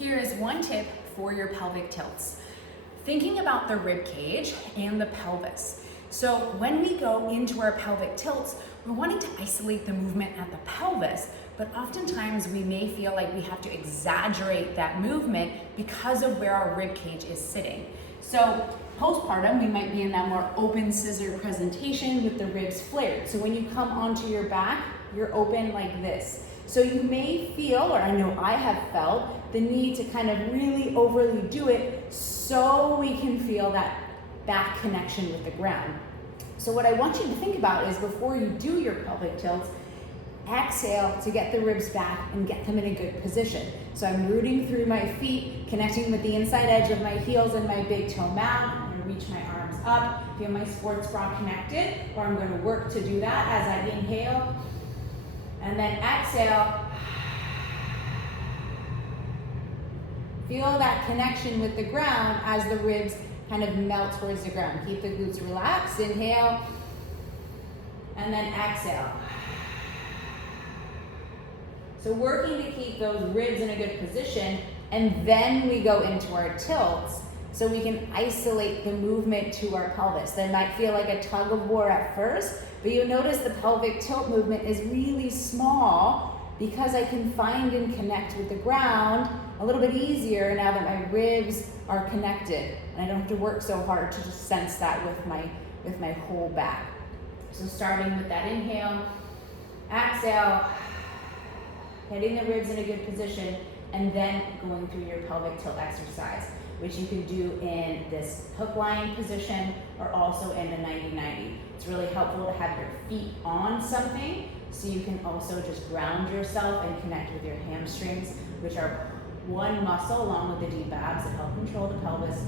Here is one tip for your pelvic tilts. Thinking about the rib cage and the pelvis. So when we go into our pelvic tilts, we're wanting to isolate the movement at the pelvis, but oftentimes we may feel like we have to exaggerate that movement because of where our rib cage is sitting. So postpartum, we might be in that more open scissor presentation with the ribs flared. So when you come onto your back, you're open like this. So you may feel, or I know I have felt, the need to kind of really overly do it so we can feel that back connection with the ground. So what I want you to think about is before you do your pelvic tilts, exhale to get the ribs back and get them in a good position. So I'm rooting through my feet, connecting with the inside edge of my heels and my big toe mound. I'm going to reach my arms up, feel my sports bra connected, or I'm going to work to do that as I inhale. And then exhale. Feel that connection with the ground as the ribs kind of melt towards the ground. Keep the glutes relaxed. Inhale. And then exhale. So working to keep those ribs in a good position, and then we go into our tilts so we can isolate the movement to our pelvis. That might feel like a tug of war at first, but you'll notice the pelvic tilt movement is really small because I can find and connect with the ground a little bit easier now that my ribs are connected. And I don't have to work so hard to just sense that with my whole back. So starting with that inhale, exhale, getting the ribs in a good position, and then going through your pelvic tilt exercise, which you can do in this hook lying position or also in a 90-90. It's really helpful to have your feet on something so you can also just ground yourself and connect with your hamstrings, which are one muscle along with the deep abs that help control the pelvis